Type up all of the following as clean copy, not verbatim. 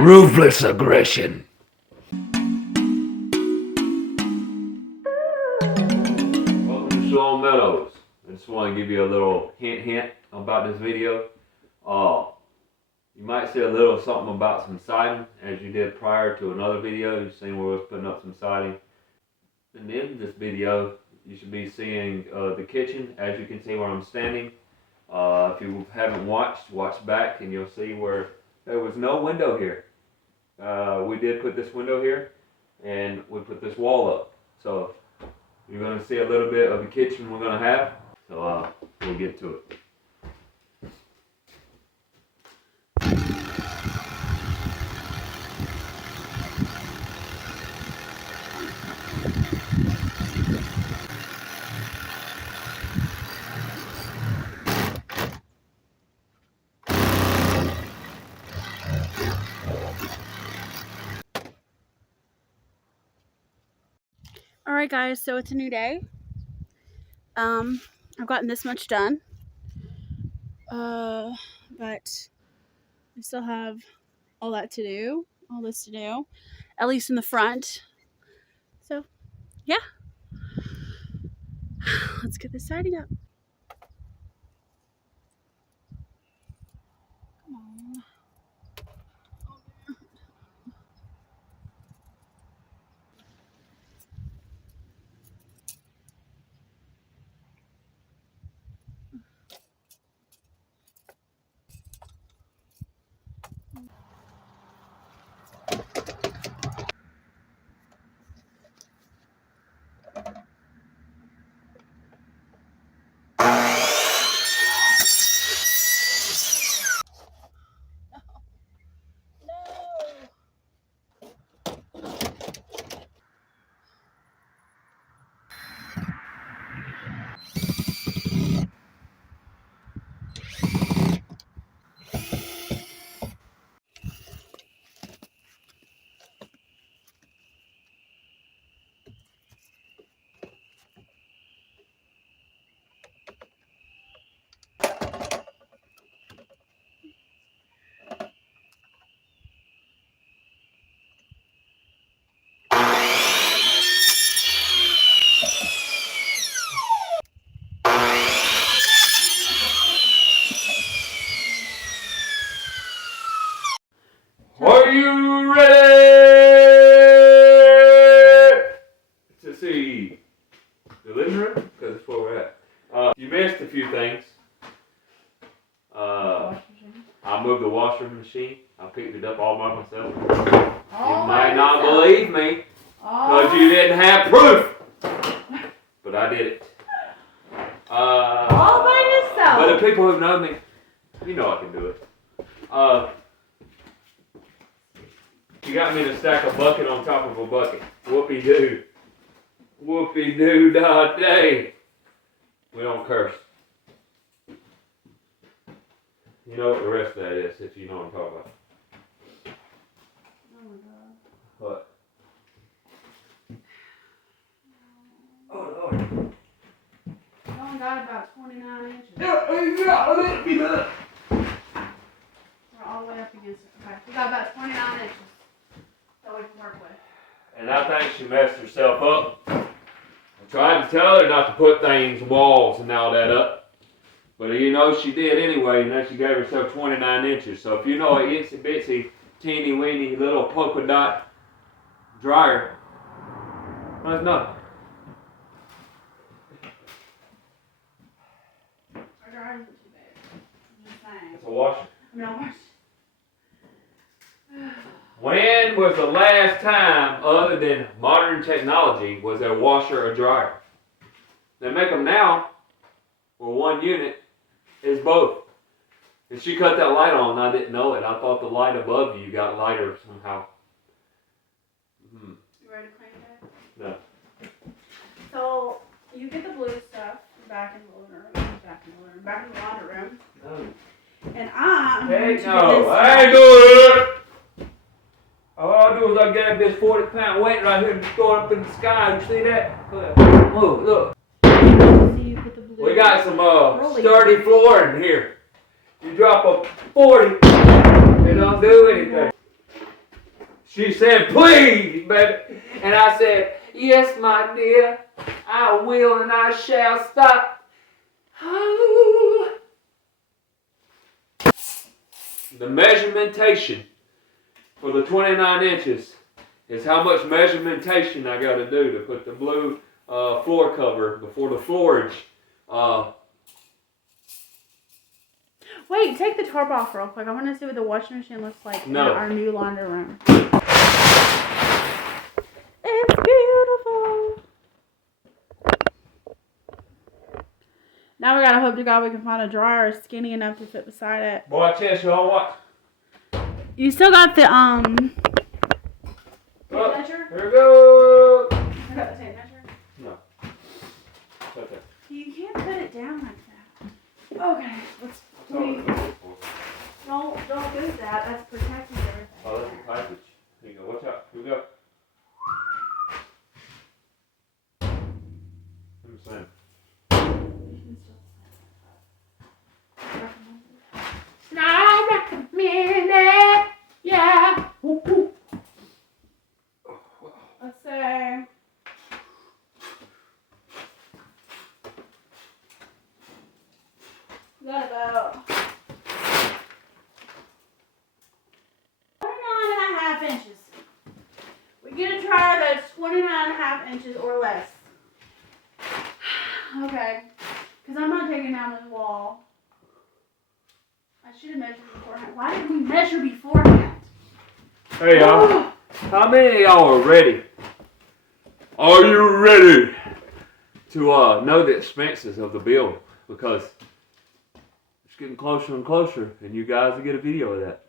Ruthless aggression. Welcome to Shalom Meadows. I just want to give you a little hint about this video. You might see a little something about some siding, as you did prior to another video. You've seen where we was putting up some siding. In the end of this video, you should be seeing the kitchen, as you can see where I'm standing. If you haven't watched, watch back and you'll see where there was no window here. We did put this window here, and we put this wall up. So you're going to see a little bit of the kitchen we're going to have. So we'll get to it. Alright guys, so it's a new day. I've gotten this much done. But I still have all this to do, at least in the front. So, yeah. Let's get this siding up. Come on. Are you ready to see the living room? Because that's where we're at. You missed a few things. I moved the washing machine. I picked it up all by myself. You might not believe me because you didn't have proof. But I did it. All by yourself. But the people who know me, you know I can do it. You got me to stack a bucket on top of a bucket. Whoopie-doo. Whoopie-doo da day. We don't curse. You know what the rest of that is, if you know what I'm talking about. Oh my god. What? Oh Lord. I only got about 29 inches. Yeah. We're all the way up against it. Okay, we got about 29 inches that we can work with. And I think she messed herself up. I tried to tell her not to put things, walls and all that up. But you know she did anyway, and then she gave herself 29 inches. So if you know an itsy bitsy, teeny weeny little polka dot dryer, let us know. Our dryer isn't too bad. I'm just saying. It's a washer. No, When was the last time, other than modern technology, was there a washer or dryer? They make them now, where one unit is both. And she cut that light on, and I didn't know it. I thought the light above you got lighter somehow. You ready to clean it? No. So, you get the blue stuff back in the living room, back in the laundry room. No. And I'm going to Hey, get no, this I ain't doing it. All I do is I grab this 40-pound weight right here and throw it up in the sky. You see that? Move, look. So you put the blue. We got some sturdy floor in here. You drop a 40, it don't do anything. She said, please, baby. And I said, yes, my dear, I will and I shall stop. Oh. The measurementation for the 29 inches is how much measurementation I got to do to put the blue floor cover before the floorage. Wait, take the tarp off real quick. I want to see what the washing machine looks like in our new laundry room. It's beautiful. Now we gotta hope to God we can find a dryer skinny enough to fit beside it. Watch this, y'all. Watch. You still got the tape measure? Here we go. I got the tape measure. No. Okay. You can't put it down like that. Okay, let's. Don't do that. That's protecting everything. Oh, that's the package. Here you go. Watch out. Here we go. Let me slam. I recommend it. Yeah. Let's say. Got about 29.5 inches. We get a dryer that's 29.5 inches or less. Okay. Because I'm not taking down this wall. I should have measured beforehand. Why did we measure beforehand? Hey, y'all. How many of y'all are ready? Are you ready to know the expenses of the build? Because it's getting closer and closer, and you guys will get a video of that.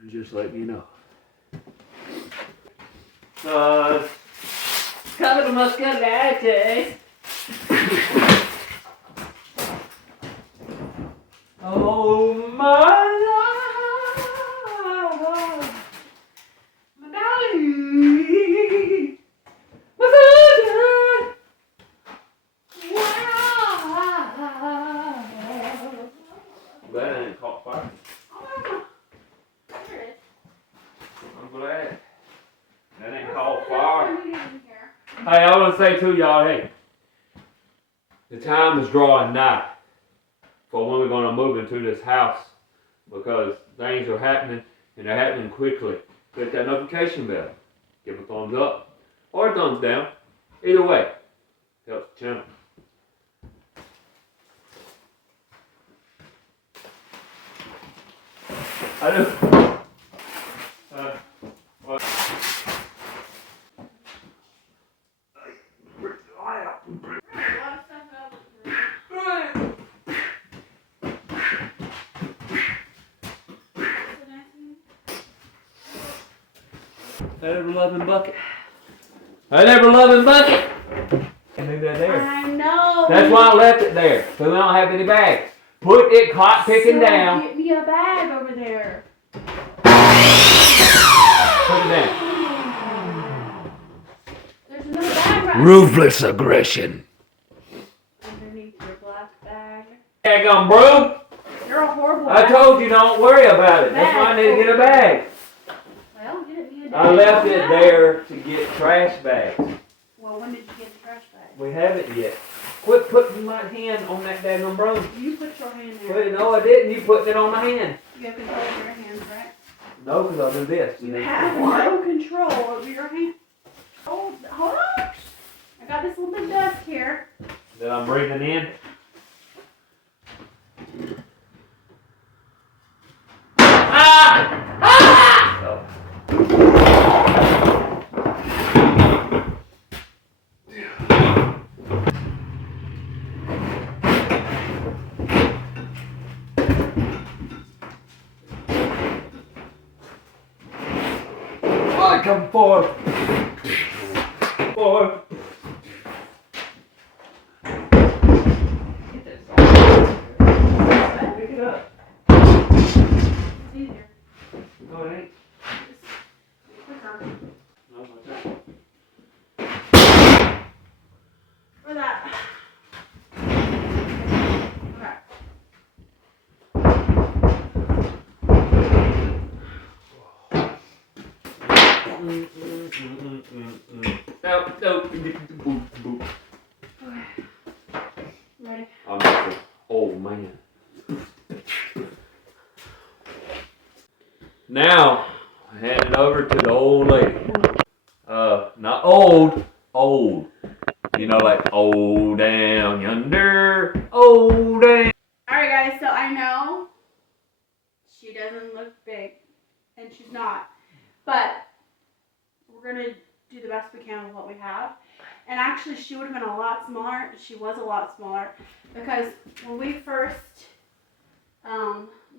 I'm just letting you know. Cover the musculatus. Oh my love, my darling, what's up? Wow. That ain't caught fire. Oh, there it is. I'm glad. That ain't caught fire. Hey, I want to say to y'all, hey, the time is drawing nigh for when we're going to move into this house, because things are happening and they're happening quickly. Click that notification bell. Give a thumbs up or a thumbs down. Either way, helps the channel. I do. What? That ever-loving bucket. That ever-loving bucket. And leave that there. I know. That's why I left it there, so we don't have any bags. Put it caught picking down. Get me a bag over there. Put it down. There's another bag right Ruthless aggression. underneath your black bag. Daggum, bro. You're a horrible I told you don't worry about it. That's why I need to get a bag. Well, get me a bag. I left it there to get trash bags. Well, when did you get the trash bag? We haven't yet. Quit putting my hand on that daggum, bro. You put your hand there. Wait, no, I didn't. You putting it on my hand. You have control over your hands, right? No, because I'll do this. You have no control over your hand. Hold on. I got this little bit of dust here. That I'm breathing in. Ah! Ah! Oh. Come forward. Forward. Get this off. Pick it up. It's easier. No, it ain't. Quicker. No, it's not. For that. Okay. Ready? I'm just an old man. Now, I hand it over to the old lady. Not old, old. You know, like old down yonder, old down. Alright guys, so I know she doesn't look big, and she's not, but we're going to do the best we can with what we have. And actually she would have been a lot smaller. She was a lot smaller because when we first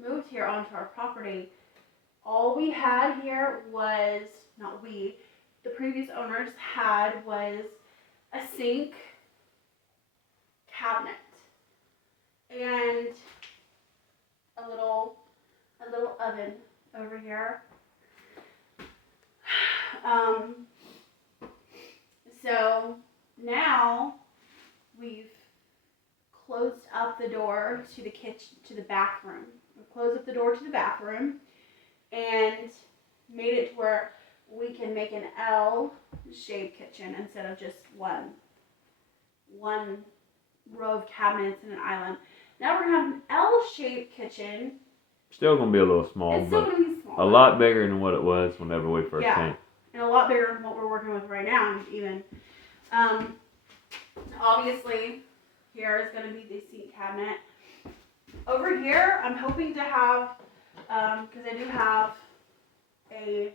moved here onto our property, all we had here was, not we, the previous owners had was a sink, cabinet, and a little oven over here. So now we've closed up the door to the kitchen, to the bathroom. We've closed up the door to the bathroom and made it to where we can make an L-shaped kitchen instead of just one row of cabinets and an island. Now we're gonna have an L-shaped kitchen. Still gonna be a little small, It's still but gonna be small. a lot bigger than what it was whenever we first came. And a lot bigger than what we're working with right now, even. Obviously, here is going to be the seat cabinet. Over here, I'm hoping to have, because I do have a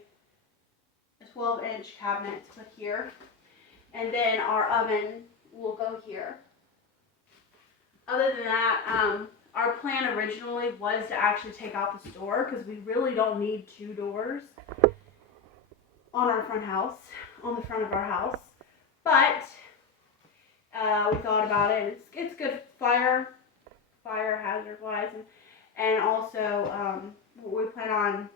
12-inch cabinet to put here, and then our oven will go here. Other than that, our plan originally was to actually take out the store because we really don't need 2 doors on our front house, on the front of our house. But we thought about it. It's good fire hazard wise, and also we plan on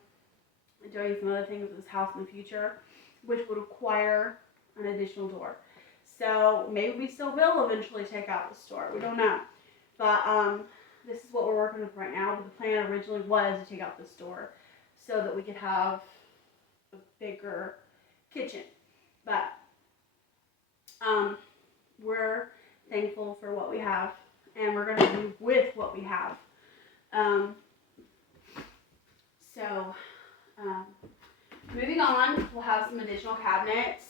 doing some other things with this house in the future, which would require an additional door. So maybe we still will eventually take out the store. We don't know, but this is what we're working with right now. But the plan originally was to take out the store so that we could have a bigger kitchen. But we're thankful for what we have, and we're going to do with what we have. Moving on, we'll have some additional cabinets,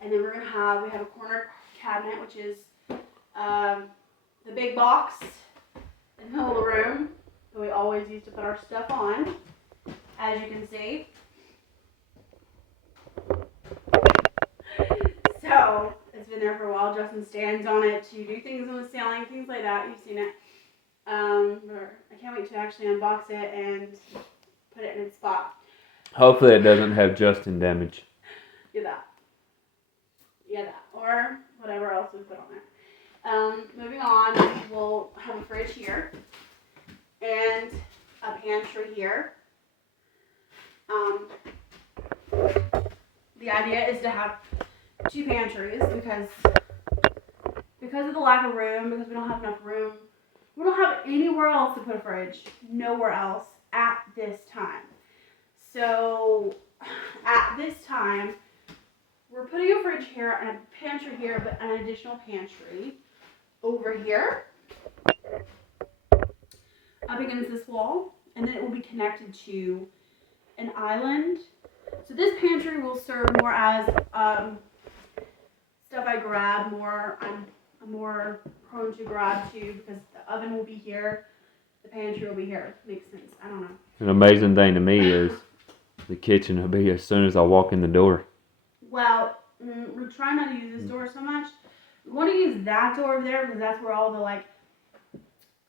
and then we have a corner cabinet, which is the big box in the middle of the room that we always use to put our stuff on, as you can see. So it's been there for a while. Justin stands on it to do things on the ceiling, things like that. You've seen it. I can't wait to actually unbox it and put it in its spot. Hopefully it doesn't have Justin damage. Yeah, that. Or whatever else we put on there. Moving on, we will have a fridge here and a pantry here. The idea is to have 2 pantries because of the lack of room, because we don't have enough room. We don't have anywhere else to put a fridge, nowhere else at this time. So at this time, we're putting a fridge here and a pantry here, but an additional pantry over here up against this wall, and then it will be connected to an island. So this pantry will serve more as stuff I grab more. I'm more prone to grab too, because the oven will be here, the pantry will be here. Makes sense. I don't know. An amazing thing to me is the kitchen will be as soon as I walk in the door. Well, we're trying not to use this door so much. We want to use that door over there because that's where all the like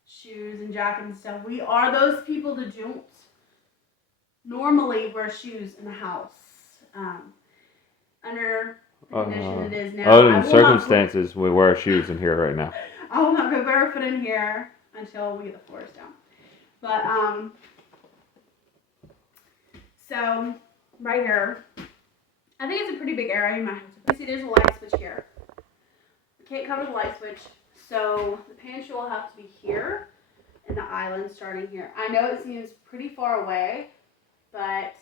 shoes and jackets and stuff. We are those people that don't normally wear shoes in the house. Under the condition it is now. Other than circumstances, we wear shoes in here right now. I will not go barefoot in here until we get the floors down. But so right here, I think it's a pretty big area. You might have to see there's a light switch here. We can't cover the light switch, so the pantry will have to be here and the island starting here. I know it seems pretty far away, but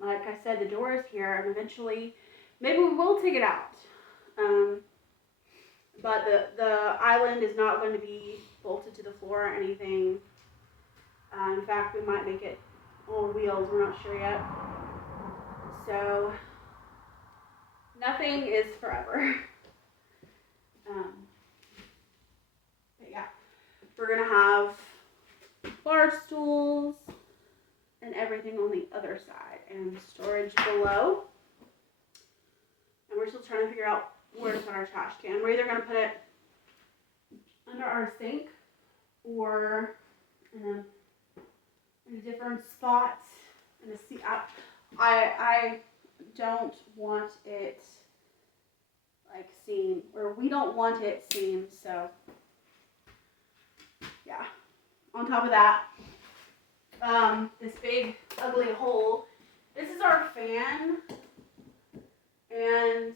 like I said, the door is here, and eventually maybe we will take it out. But the island is not going to be bolted to the floor or anything. In fact, we might make it on wheels. We're not sure yet. So nothing is forever. But yeah, we're gonna have bar stools and everything on the other side, and storage below. And we're still trying to figure out where to put our trash can. We're either gonna put it under our sink or in a different spot in a seat. I don't want it like seen, or we don't want it seen. So yeah. On top of that, this big ugly hole. This is our fan, and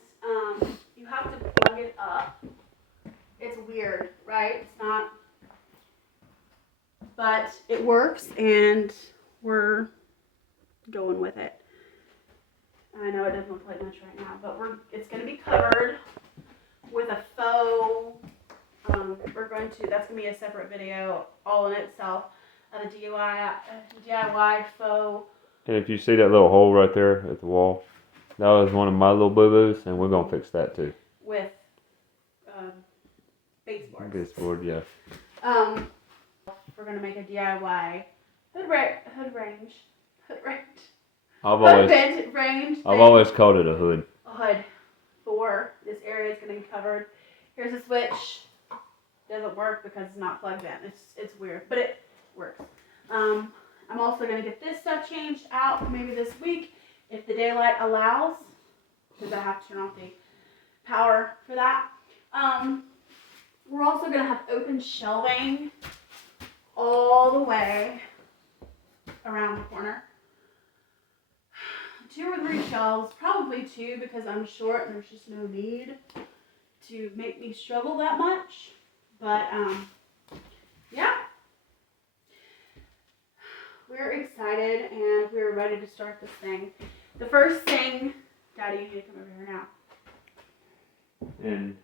you have to plug it up. It's weird, right? It's not, but it works, and we're going with it. I know it doesn't look like much right now, but it's going to be covered with a faux. That's going to be a separate video all in itself of a DIY faux. And if you see that little hole right there at the wall, that was one of my little boo-boos, and we're going to fix that too. With baseboards. Baseboard, yeah. We're going to make a DIY hood range. I've always called it a hood. A hood for this area is going to be covered. Here's a switch. Doesn't work because it's not plugged in. It's weird, but it works. I'm also going to get this stuff changed out maybe this week if the daylight allows, because I have to turn off the power for that. We're also going to have open shelving all the way around the corner. 2 or 3 shelves, probably 2 because I'm short and there's just no need to make me struggle that much. But yeah, we're excited and we're ready to start this thing. The first thing, Daddy, you need to come over here now. And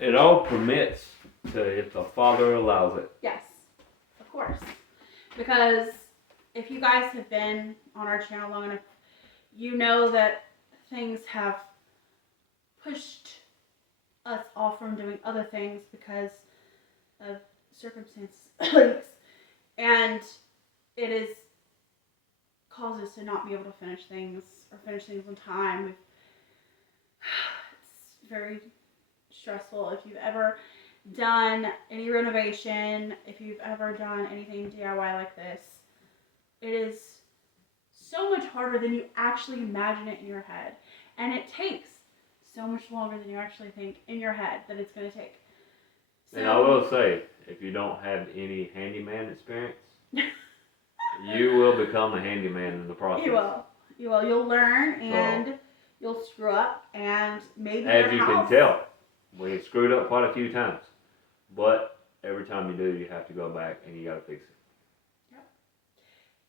it all permits to if the Father allows it. Yes, of course. Because if you guys have been on our channel long enough, you know that things have pushed us off from doing other things because of circumstances. And it has caused us to not be able to finish things or finish things on time. It's very stressful. If you've ever done any renovation, if you've ever done anything DIY like this, it is so much harder than you actually imagine it in your head. And it takes so much longer than you actually think in your head that it's going to take. So, and I will say, if you don't have any handyman experience, you will become a handyman in the process. You will. You'll learn and you'll screw up and maybe as you can tell, we screwed up quite a few times. But every time you do, you have to go back and you got to fix it. Yep.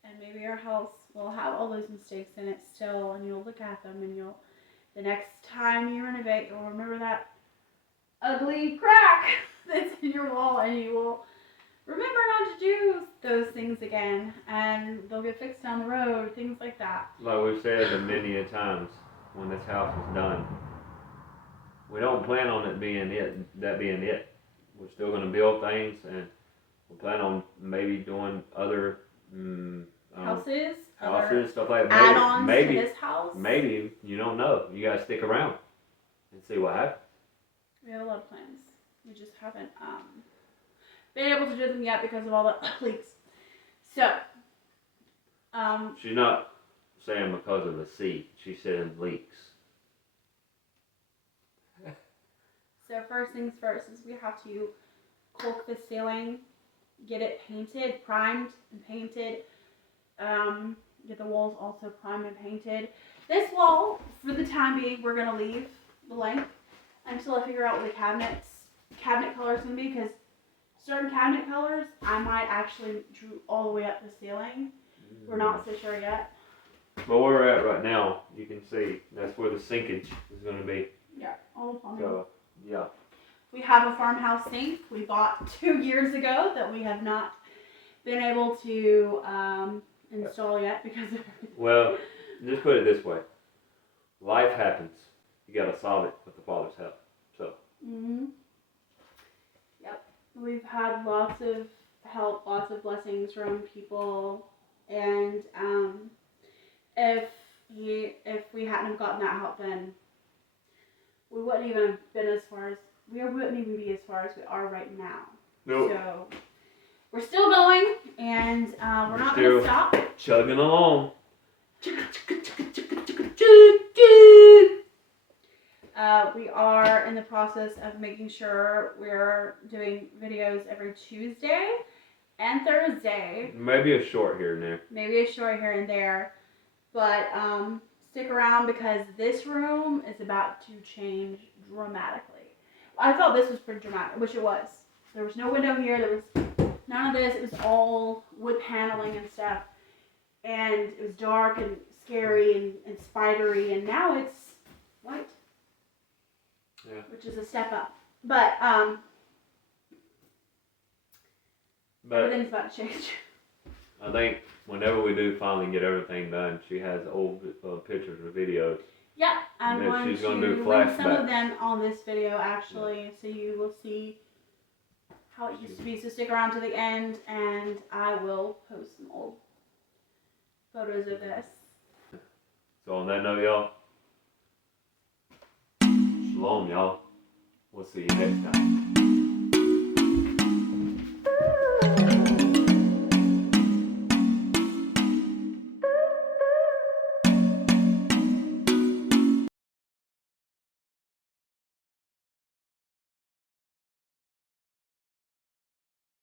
And maybe your house will have all those mistakes in it still, and you'll look at them and the next time you renovate, you'll remember that ugly crack that's in your wall, and you will remember not to do those things again, and they'll get fixed down the road, things like that. Like we've said many a times, when this house is done, we don't plan on it being it. We're still going to build things, and we plan on maybe doing other houses, stuff like that. Add-ons to this house. Maybe, you don't know. You got to stick around and see what happens. We have a lot of plans. We just haven't been able to do them yet because of all the leaks. So, she's not saying because of the sea. She's saying leaks. So first things first is we have to caulk the ceiling, get it painted, primed and painted. Get the walls also primed and painted. This wall, for the time being, we're going to leave blank until I figure out what the cabinet color is going to be, because certain cabinet colors I might actually drew all the way up the ceiling. We're not so sure yet. But where we're at right now, you can see that's where the sinkage is going to be. Yeah, all the plumbing. So, yeah. We have a farmhouse sink we bought 2 years ago that we have not been able to install yet because of Well, just put it this way. Life happens. You got to solve it with the Father's help. So. Yep. We've had lots of help, lots of blessings from people, and if we hadn't have gotten that help, then we wouldn't even have been as far as we wouldn't even be as far as we are right now. Nope. So we're still going, and we're not going to stop. Chugging along. We are in the process of making sure we're doing videos every Tuesday and Thursday. Maybe a short here and there. Maybe a short here and there. But stick around because this room is about to change dramatically. I thought this was pretty dramatic, which it was. There was no window here. There was none of this. It was all wood paneling and stuff. And it was dark and scary and spidery. And now it's white. Yeah. Which is a step up. But everything's about to change. I think whenever we do finally get everything done, she has old pictures or videos. Yeah, I'm And going she's to gonna do link some flashbacks. of them on this video actually, so you will see how it used to be. So stick around to the end, and I will post some old photos of this. So on that note, y'all, shalom, y'all. We'll see you next time.